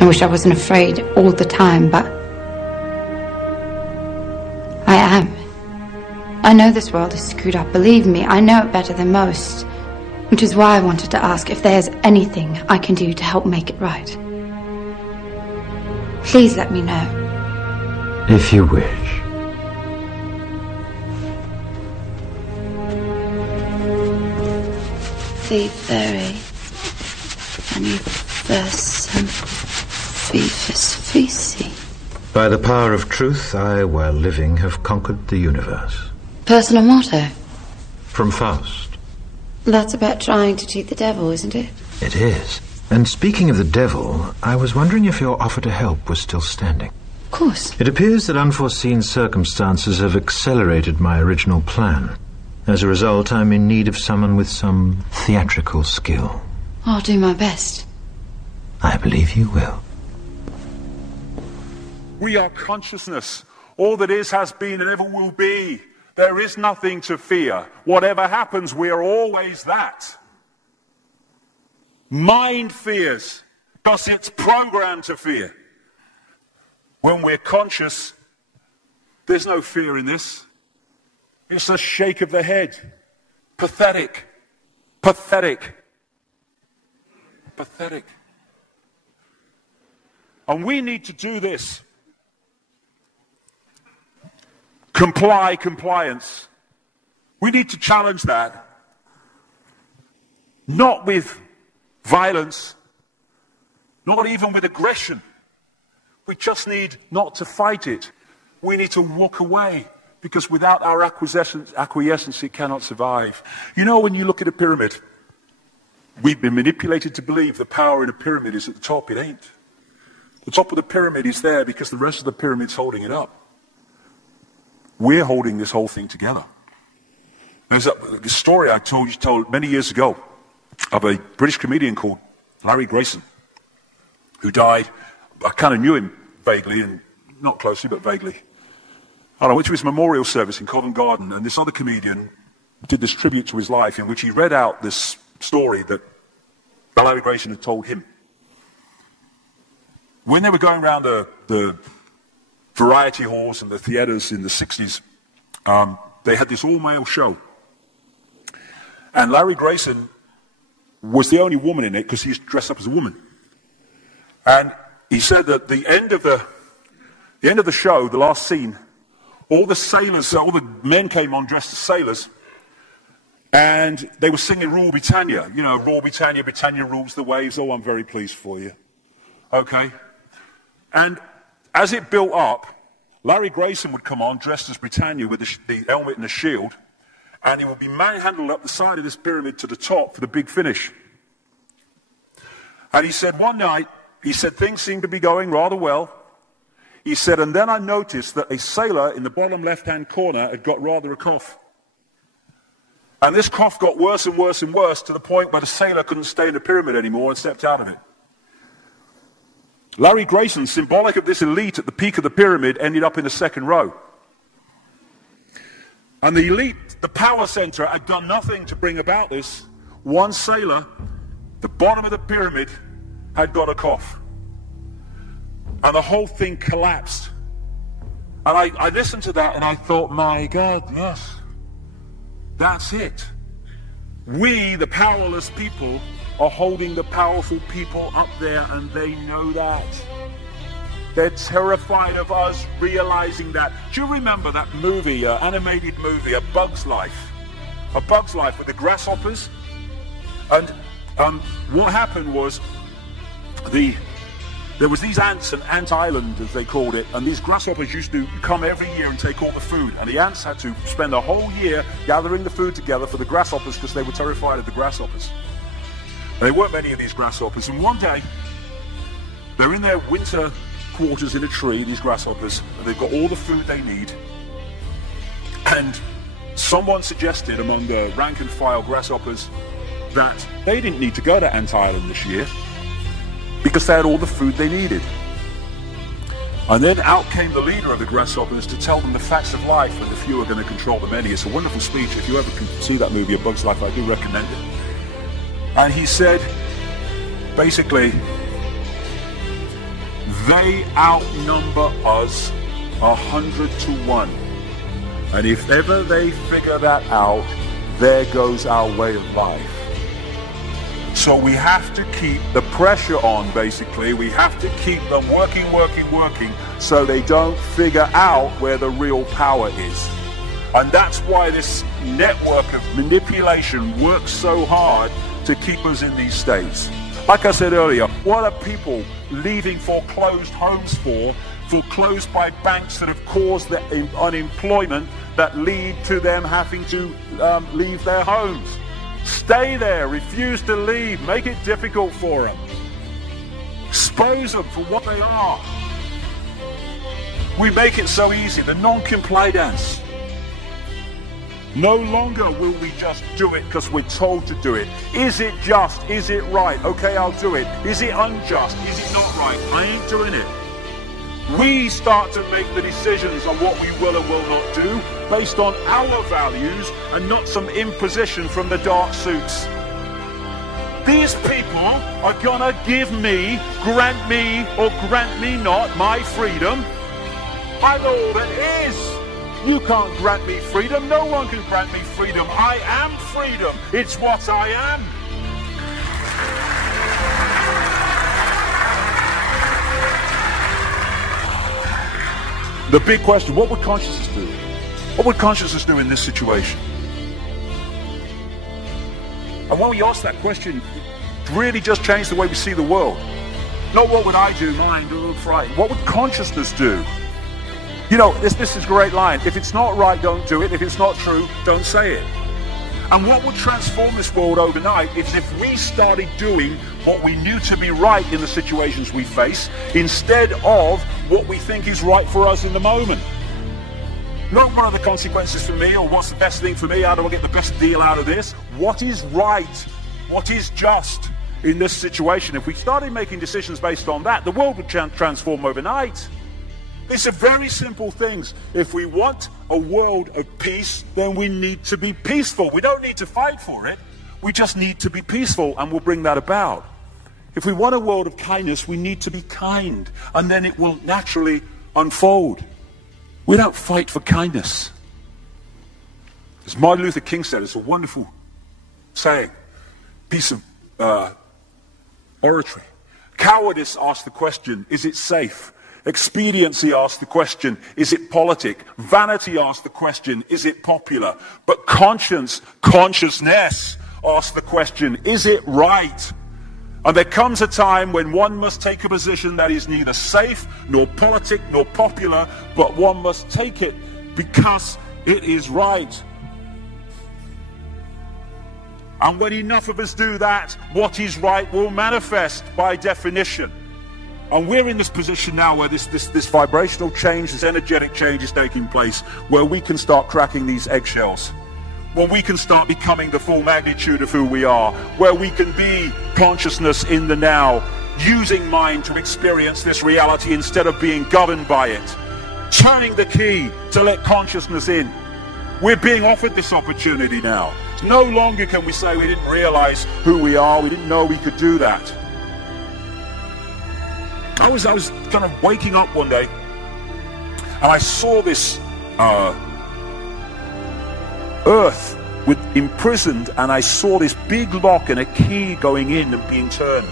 I wish I wasn't afraid all the time, but I am. I know this world is screwed up, believe me, I know it better than most. Which is why I wanted to ask if there's anything I can do to help make it right. Please let me know. If you wish. Fee Fairy, Anniversum, Fifus Fisi. By the power of truth, I, while living, have conquered the universe. Personal motto? From Faust. That's about trying to cheat the devil, isn't it? It is. And speaking of the devil, I was wondering if your offer to help was still standing. Of course. It appears that unforeseen circumstances have accelerated my original plan. As a result, I'm in need of someone with some theatrical skill. I'll do my best. I believe you will. We are consciousness. All that is, has been, and ever will be. There is nothing to fear. Whatever happens, we are always that. Mind fears because it's programmed to fear. When we're conscious, there's no fear in this. It's a shake of the head. Pathetic. Pathetic. Pathetic. And we need to do this. Compliance. We need to challenge that. Not with violence, not even with aggression. We just need not to fight it. We need to walk away, because without our acquiescence, it cannot survive. You know, when you look at a pyramid, we've been manipulated to believe the power in a pyramid is at the top. It ain't. The top of the pyramid is there because the rest of the pyramid's holding it up. We're holding this whole thing together. There's a story I told many years ago of a British comedian called Larry Grayson, who died. I kind of knew him vaguely, and not closely, but vaguely. And I went to his memorial service in Covent Garden, and this other comedian did this tribute to his life in which he read out this story that Larry Grayson had told him. When they were going around the variety halls and the theaters in the 60s, they had this all-male show. And Larry Grayson was the only woman in it because he's dressed up as a woman. And he said that the end of the show, the last scene, all the sailors, all the men came on dressed as sailors, and they were singing Rule Britannia. You know, Rule Britannia, Britannia rules the waves. Oh, I'm very pleased for you. Okay? And as it built up, Larry Grayson would come on dressed as Britannia with the helmet and the shield, and he would be manhandled up the side of this pyramid to the top for the big finish. And he said one night, he said things seemed to be going rather well. He said, and then I noticed that a sailor in the bottom left-hand corner had got rather a cough. And this cough got worse and worse and worse to the point where the sailor couldn't stay in the pyramid anymore and stepped out of it. Larry Grayson, symbolic of this elite at the peak of the pyramid, ended up in the second row. And the elite, the power center, had done nothing to bring about this. One sailor, the bottom of the pyramid, had got a cough. And the whole thing collapsed. And I listened to that and I thought, my God, yes, that's it. We, the powerless people, are holding the powerful people up there, and they know that. They're terrified of us realizing that. Do you remember that movie, animated movie, A Bug's Life? A Bug's Life with the grasshoppers? And what happened was there was these ants, an ant island as they called it, and these grasshoppers used to come every year and take all the food, and the ants had to spend a whole year gathering the food together for the grasshoppers because they were terrified of the grasshoppers. And there weren't many of these grasshoppers, and one day they're in their winter quarters in a tree, these grasshoppers, and they've got all the food they need, and someone suggested among the rank and file grasshoppers that they didn't need to go to Ant Island this year because they had all the food they needed. And then out came the leader of the grasshoppers to tell them the facts of life, and the few are going to control the many. It's a wonderful speech. If you ever can see that movie, A Bug's Life, I do recommend it. And he said, basically, They outnumber us 100 to 1. And if ever they figure that out, there goes our way of life. So we have to keep the pressure on, basically. We have to keep them working, so they don't figure out where the real power is. And that's why this network of manipulation works so hard to keep us in these states. Like I said earlier, what are people leaving foreclosed homes for? Foreclosed by banks that have caused the unemployment that lead to them having to leave their homes. Stay there, refuse to leave, make it difficult for them. Expose them for what they are. We make it so easy, the non-compliance. No longer will we just do it because we're told to do it. Is it just? Is it right? Okay, I'll do it. Is it unjust? Is it not right? I ain't doing it. We start to make the decisions on what we will and will not do based on our values and not some imposition from the dark suits. These people are gonna give me, grant me, or grant me not my freedom. I'm all that is. You can't grant me freedom. No one can grant me freedom. I am freedom. It's what I am. The big question, what would consciousness do? What would consciousness do in this situation? And when we ask that question, it really just changed the way we see the world. Not what would I do, mind, right? What would consciousness do? You know, this is a great line. If it's not right, don't do it. If it's not true, don't say it. And what would transform this world overnight is if we started doing what we knew to be right in the situations we face, instead of what we think is right for us in the moment. Not what are the consequences for me, or what's the best thing for me, how do I get the best deal out of this? What is right? What is just in this situation? If we started making decisions based on that, the world would transform overnight. These are very simple things. If we want a world of peace, then we need to be peaceful. We don't need to fight for it. We just need to be peaceful, and we'll bring that about. If we want a world of kindness, we need to be kind, and then it will naturally unfold. We don't fight for kindness. As Martin Luther King said, it's a wonderful saying, piece of oratory. Cowardice asks the question, is it safe? Expediency asks the question, is it politic? Vanity asks the question, is it popular? But consciousness asks the question, is it right? And there comes a time when one must take a position that is neither safe, nor politic, nor popular, but one must take it because it is right. And when enough of us do that, what is right will manifest by definition. And we're in this position now where this vibrational change, this energetic change is taking place, where we can start cracking these eggshells, where we can start becoming the full magnitude of who we are, where we can be consciousness in the now, using mind to experience this reality instead of being governed by it, turning the key to let consciousness in. We're being offered this opportunity now. No longer can we say we didn't realize who we are, we didn't know we could do that. I was kind of waking up one day, and I saw this earth imprisoned, and I saw this big lock and a key going in and being turned.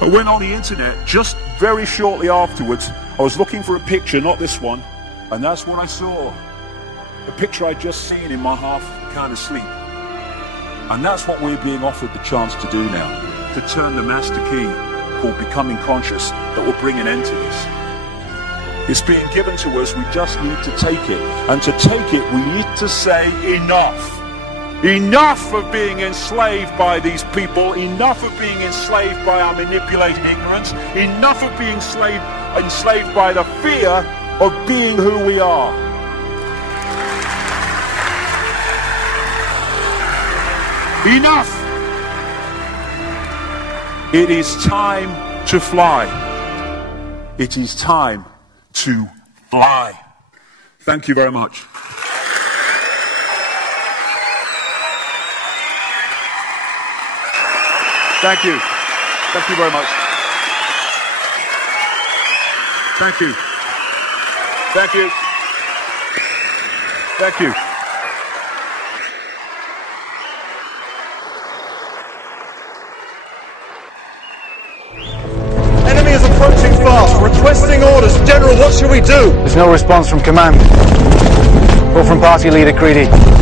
I went on the internet just very shortly afterwards. I was looking for a picture, not this one, and that's what I saw. The picture I'd just seen in my half kind of sleep. And that's what we're being offered the chance to do now, to turn the master key called becoming conscious that will bring an end to this. It's being given to us, we just need to take it. And to take it, we need to say enough. Enough of being enslaved by these people, enough of being enslaved by our manipulated ignorance, enough of being enslaved by the fear of being who we are. Enough! It is time to fly. It is time to fly. Thank you very much. Thank you. Thank you very much. Thank you. Thank you. Thank you. Enemy is approaching fast. Requesting orders. General, what should we do? There's no response from command. Or from party leader Creedy.